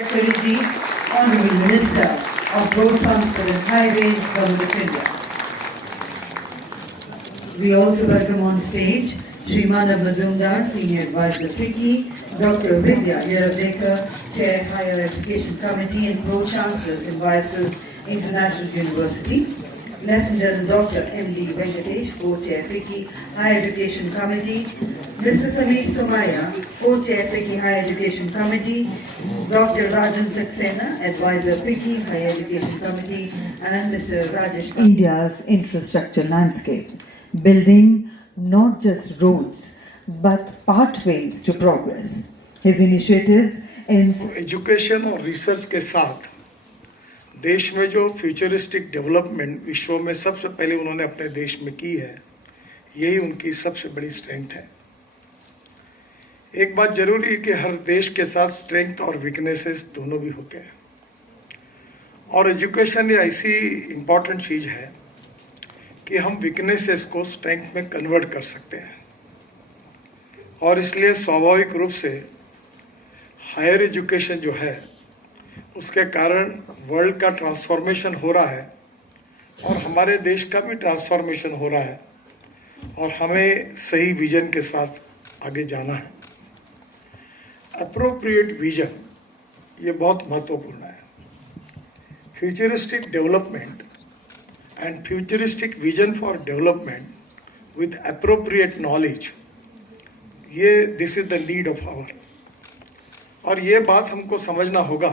Secretary, Honorable Minister of Road Transport and Highways, Government of India. We also welcome on stage Shri Manav Mazumdar, Senior Advisor FICCI, Dr. Vidya Yeravdekar, Chair Higher Education Committee and Pro-Chancellor Symbiosis International University, Lieutenant Dr. M.D. Venkatesh, Co-Chair FICCI Higher Education Committee, Mr. Sameer Somaya, Co-Chair FICCI Higher Education Committee, Dr. Rajan Saxena, Advisor FICCI Higher Education Committee, and Mr. Rajesh. India's infrastructure landscape, building not just roads but pathways to progress. His initiatives in education और research के साथ देश में जो futuristic development विश्व में सबसे पहले उन्होंने अपने देश में की है, यही उनकी सबसे बड़ी स्ट्रेंथ है। एक बात जरूरी है कि हर देश के साथ स्ट्रेंथ और वीकनेसेस दोनों भी होते हैं, और एजुकेशन ये ऐसी इम्पॉर्टेंट चीज़ है कि हम वीकनेसेस को स्ट्रेंथ में कन्वर्ट कर सकते हैं, और इसलिए स्वाभाविक रूप से हायर एजुकेशन जो है उसके कारण वर्ल्ड का ट्रांसफॉर्मेशन हो रहा है और हमारे देश का भी ट्रांसफॉर्मेशन हो रहा है, और हमें सही विजन के साथ आगे जाना है। अप्रोप्रिएट विजन ये बहुत महत्वपूर्ण है। Futuristic development and futuristic vision for development with appropriate knowledge, ये this is the need of hour. और ये बात हमको समझना होगा।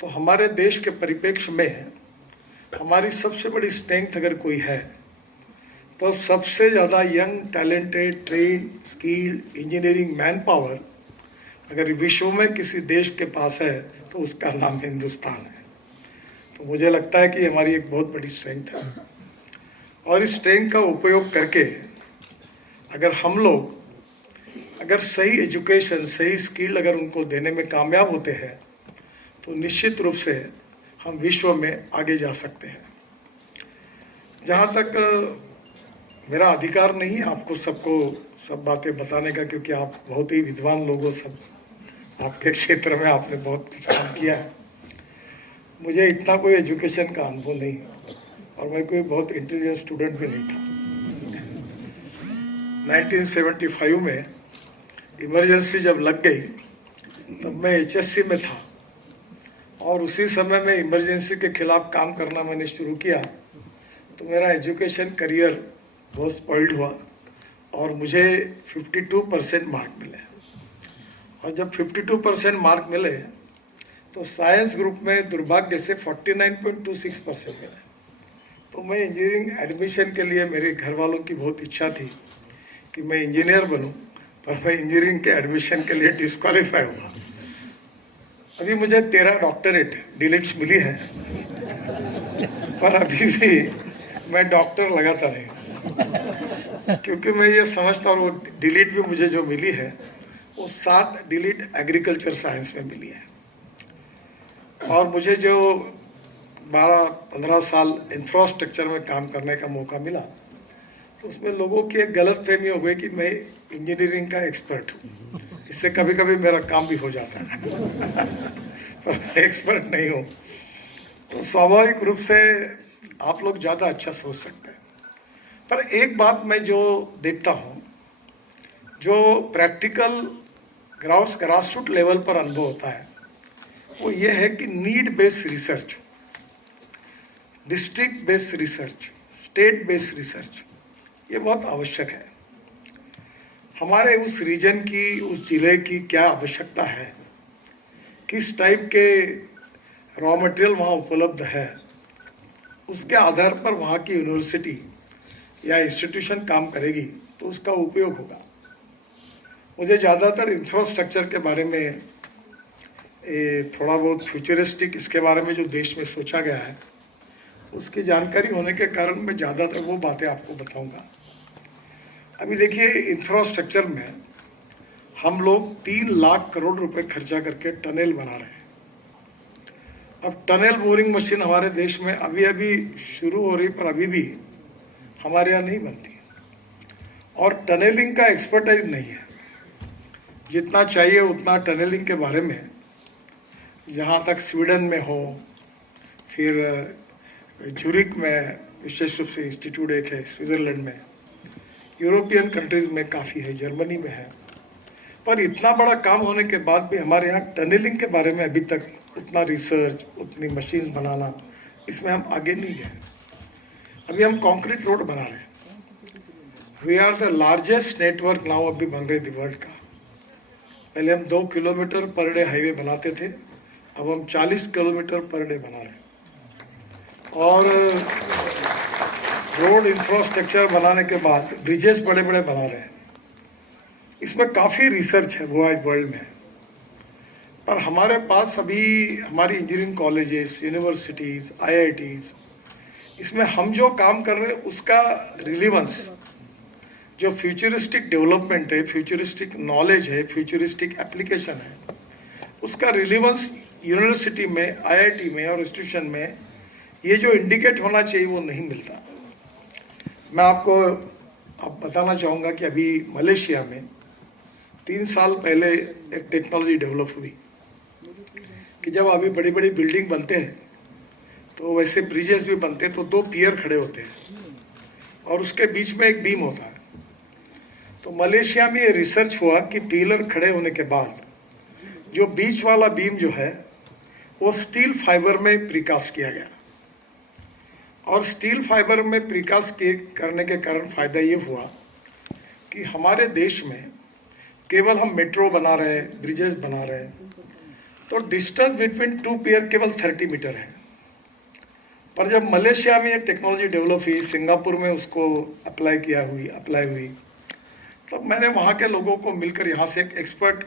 तो हमारे देश के परिप्रेक्ष्य में हमारी सबसे बड़ी स्ट्रेंथ अगर कोई है तो सबसे ज़्यादा young, talented, train, skilled engineering man power अगर विश्व में किसी देश के पास है तो उसका नाम हिंदुस्तान है। तो मुझे लगता है कि हमारी एक बहुत बड़ी स्ट्रेंथ है, और इस स्ट्रेंथ का उपयोग करके अगर हम लोग अगर सही एजुकेशन, सही स्किल अगर उनको देने में कामयाब होते हैं तो निश्चित रूप से हम विश्व में आगे जा सकते हैं। जहाँ तक मेरा अधिकार नहीं है आपको सबको सब बातें बताने का, क्योंकि आप बहुत ही विद्वान लोगों, सब आपके क्षेत्र में आपने बहुत कुछ काम किया है। मुझे इतना कोई एजुकेशन का अनुभव नहीं है, और मैं कोई बहुत इंटेलिजेंट स्टूडेंट भी नहीं था। 1975 में इमरजेंसी जब लग गई तब मैं HSC में था, और उसी समय में इमरजेंसी के खिलाफ काम करना मैंने शुरू किया। तो मेरा एजुकेशन करियर बहुत स्पॉइल्ड हुआ और मुझे 52% मार्क मिले, और जब 52% मार्क मिले तो साइंस ग्रुप में दुर्भाग्य से 49.26% मिले। तो मैं इंजीनियरिंग एडमिशन के लिए, मेरे घर वालों की बहुत इच्छा थी कि मैं इंजीनियर बनूं, पर मैं इंजीनियरिंग के एडमिशन के लिए डिस्क्वालीफाई हुआ। अभी मुझे 13 डॉक्टरेट डिलीट्स मिली हैं, पर अभी भी मैं डॉक्टर लगाता नहीं, क्योंकि मैं ये समझता हूँ वो डिलीट भी मुझे जो मिली है वो 7 डिलीट एग्रीकल्चर साइंस में मिली है। और मुझे जो 12-15 साल इंफ्रास्ट्रक्चर में काम करने का मौका मिला, तो उसमें लोगों की एक गलत फहमी हो गई कि मैं इंजीनियरिंग का एक्सपर्ट हूँ। इससे कभी कभी मेरा काम भी हो जाता है पर मैं एक्सपर्ट नहीं हूँ। तो स्वाभाविक रूप से आप लोग ज़्यादा अच्छा सोच सकते हैं। पर एक बात मैं जो देखता हूँ, जो प्रैक्टिकल ग्रासरूट लेवल पर अनुभव होता है, वो ये है कि need based research, district based research, state based research ये बहुत आवश्यक है। हमारे उस रीजन की, उस जिले की क्या आवश्यकता है, किस टाइप के रॉ मटेरियल वहाँ उपलब्ध है, उसके आधार पर वहाँ की यूनिवर्सिटी या इंस्टीट्यूशन काम करेगी तो उसका उपयोग होगा। मुझे ज़्यादातर इंफ्रास्ट्रक्चर के बारे में, थोड़ा बहुत फ्यूचरिस्टिक इसके बारे में जो देश में सोचा गया है उसकी जानकारी होने के कारण मैं ज़्यादातर वो बातें आपको बताऊंगा। अभी देखिए, इंफ्रास्ट्रक्चर में हम लोग 3 लाख करोड़ रुपए खर्चा करके टनल बना रहे हैं। अब टनल बोरिंग मशीन हमारे देश में अभी अभी शुरू हो रही, पर अभी भी हमारे यहाँ नहीं बनती, और टनलिंग का एक्सपर्टाइज नहीं है। जितना चाहिए उतना टनलिंग के बारे में जहाँ तक स्वीडन में हो, फिर ज्यूरिक में विशेष रूप से इंस्टीट्यूट एक है, स्विट्ज़रलैंड में, यूरोपियन कंट्रीज़ में काफ़ी है, जर्मनी में है। पर इतना बड़ा काम होने के बाद भी हमारे यहाँ टनलिंग के बारे में अभी तक उतना रिसर्च, उतनी मशीन बनाना, इसमें हम आगे नहीं गए। अभी हम कंक्रीट रोड बना रहे हैं। We are the largest network now अभी बन रहे दी वर्ल्ड का। पहले हम 2 किलोमीटर पर डे हाईवे बनाते थे, अब हम 40 किलोमीटर पर डे बना रहे हैं। और रोड इंफ्रास्ट्रक्चर बनाने के बाद ब्रिजेस बड़े बड़े बना रहे हैं। इसमें काफ़ी रिसर्च है वो आज वर्ल्ड में। पर हमारे पास अभी हमारी इंजीनियरिंग कॉलेजेस, यूनिवर्सिटीज़, IITs, इसमें हम जो काम कर रहे हैं उसका रिलीवेंस, जो फ्यूचरिस्टिक डेवलपमेंट है, फ्यूचरिस्टिक नॉलेज है, फ्यूचरिस्टिक एप्लीकेशन है, उसका रिलीवेंस यूनिवर्सिटी में, IIT में और इंस्टीट्यूशन में ये जो इंडिकेट होना चाहिए वो नहीं मिलता। मैं आपको अब बताना चाहूँगा कि अभी मलेशिया में 3 साल पहले एक टेक्नोलॉजी डेवलप हुई कि जब अभी बड़ी बड़ी बिल्डिंग बनते हैं तो वैसे ब्रिजेस भी बनते हैं तो 2 पियर खड़े होते हैं और उसके बीच में एक बीम होता है। तो मलेशिया में ये रिसर्च हुआ कि पिलर खड़े होने के बाद जो बीच वाला बीम जो है वो स्टील फाइबर में प्रीकास्ट किया गया, और स्टील फाइबर में प्रीकास्ट करने के कारण फ़ायदा ये हुआ कि हमारे देश में केवल हम मेट्रो बना रहे हैं, ब्रिजेस बना रहे हैं, तो डिस्टेंस बिटवीन 2 पियर केवल 30 मीटर है। पर जब मलेशिया में ये टेक्नोलॉजी डेवलप हुई, सिंगापुर में उसको अप्लाई हुई, तब मैंने वहाँ के लोगों को मिलकर यहाँ से एक एक्सपर्ट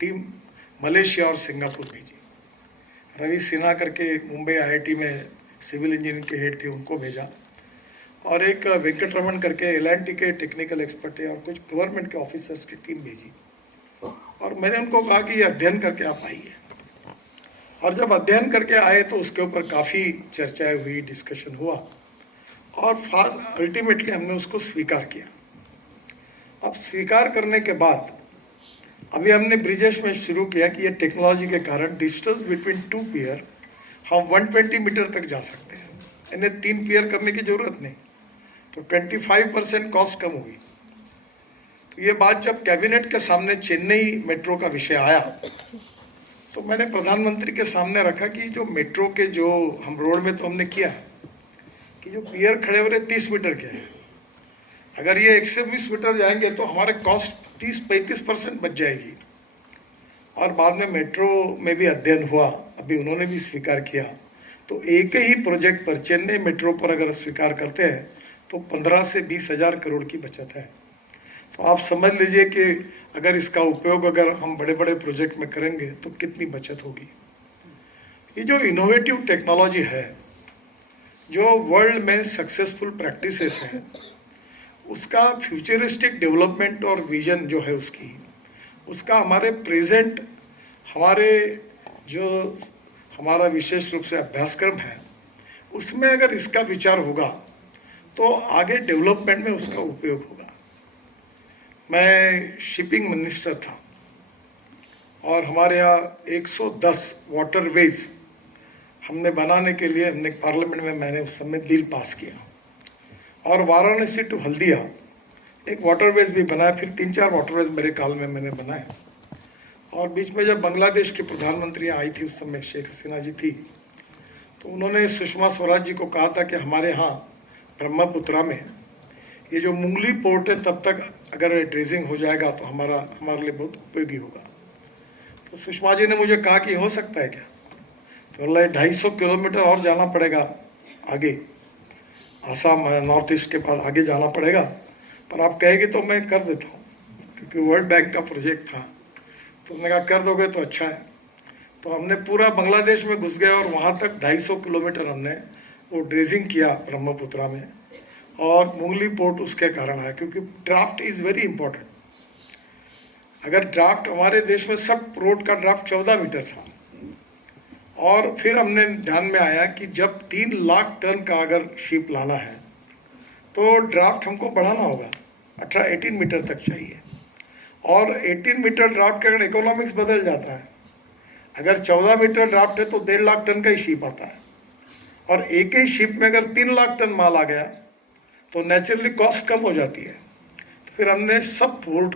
टीम मलेशिया और सिंगापुर भेजी। रवि सिन्हा करके मुंबई IIT में सिविल इंजीनियरिंग के हेड थे, उनको भेजा, और एक वेंकट रमन करके L&T के टेक्निकल एक्सपर्ट थे, और कुछ गवर्नमेंट के ऑफिसर्स की टीम भेजी। और मैंने उनको कहा कि ये अध्ययन करके आप आइए। और जब अध्ययन करके आए तो उसके ऊपर काफ़ी चर्चाएं हुई, डिस्कशन हुआ, और अल्टीमेटली हमने उसको स्वीकार किया। अब स्वीकार करने के बाद अभी हमने ब्रिजेश में शुरू किया कि ये टेक्नोलॉजी के कारण डिस्टेंस बिटवीन 2 पियर हम 120 मीटर तक जा सकते हैं। इन्हें 3 पियर करने की ज़रूरत नहीं, तो 25% कॉस्ट कम हुई। तो ये बात जब कैबिनेट के सामने चेन्नई मेट्रो का विषय आया तो मैंने प्रधानमंत्री के सामने रखा कि जो मेट्रो के जो हम रोड में तो हमने किया कि जो पियर खड़े हो रहे 30 मीटर के हैं, अगर ये 120 मीटर जाएंगे तो हमारे कॉस्ट 30-35% बच जाएगी। और बाद में मेट्रो में भी अध्ययन हुआ, अभी उन्होंने भी स्वीकार किया, तो एक ही प्रोजेक्ट पर, चेन्नई मेट्रो पर अगर स्वीकार करते हैं तो 15 से 20 हज़ार करोड़ की बचत है। तो आप समझ लीजिए कि अगर इसका उपयोग अगर हम बड़े बड़े प्रोजेक्ट में करेंगे तो कितनी बचत होगी। ये जो इनोवेटिव टेक्नोलॉजी है, जो वर्ल्ड में सक्सेसफुल प्रैक्टिसेस हैं, उसका फ्यूचरिस्टिक डेवलपमेंट और विजन जो है उसका हमारे प्रेजेंट, हमारा विशेष रूप से अभ्यासक्रम है, उसमें अगर इसका विचार होगा तो आगे डेवलपमेंट में उसका उपयोग होगा। मैं शिपिंग मिनिस्टर था और हमारे यहाँ 110 वाटरवेज हमने बनाने के लिए हमने पार्लियामेंट में, मैंने उस समय बिल पास किया, और वाराणसी टू हल्दिया एक वाटरवेज भी बनाया, फिर 3-4 वाटरवेज मेरे काल में मैंने बनाए। और बीच में जब बांग्लादेश की प्रधानमंत्री आई थी, उस समय शेख हसीना जी थी, तो उन्होंने सुषमा स्वराज जी को कहा था कि हमारे यहाँ ब्रह्मपुत्रा में ये जो मुंगली पोर्ट है, तब तक अगर ड्रेजिंग हो जाएगा तो हमारे लिए बहुत उपयोगी होगा। तो सुषमा जी ने मुझे कहा कि हो सकता है क्या? तो बोला 250 किलोमीटर और जाना पड़ेगा आगे, आसाम नॉर्थ ईस्ट के बाद आगे जाना पड़ेगा, पर आप कहेंगे तो मैं कर देता हूँ, क्योंकि वर्ल्ड बैंक का प्रोजेक्ट था। तो उन्होंने कहा कर दोगे तो अच्छा है। तो हमने पूरा बांग्लादेश में घुस गए और वहाँ तक 250 किलोमीटर हमने वो ड्रेजिंग किया ब्रह्मपुत्रा में, और मुंगली पोर्ट उसके कारण आया, क्योंकि ड्राफ्ट इज़ वेरी इंपॉर्टेंट। अगर ड्राफ्ट, हमारे देश में सब रोड का ड्राफ्ट 14 मीटर था, और फिर हमने ध्यान में आया कि जब 3 लाख टन का अगर शिप लाना है तो ड्राफ्ट हमको बढ़ाना होगा, 18 मीटर तक चाहिए, और 18 मीटर ड्राफ्ट का अगर इकोनॉमिक्स बदल जाता है, अगर 14 मीटर ड्राफ्ट है तो 1.5 लाख टन का ही शिप आता है, और एक ही शिप में अगर 3 लाख टन माल आ गया तो नेचुरली कॉस्ट कम हो जाती है। तो फिर हमने सब पोर्ट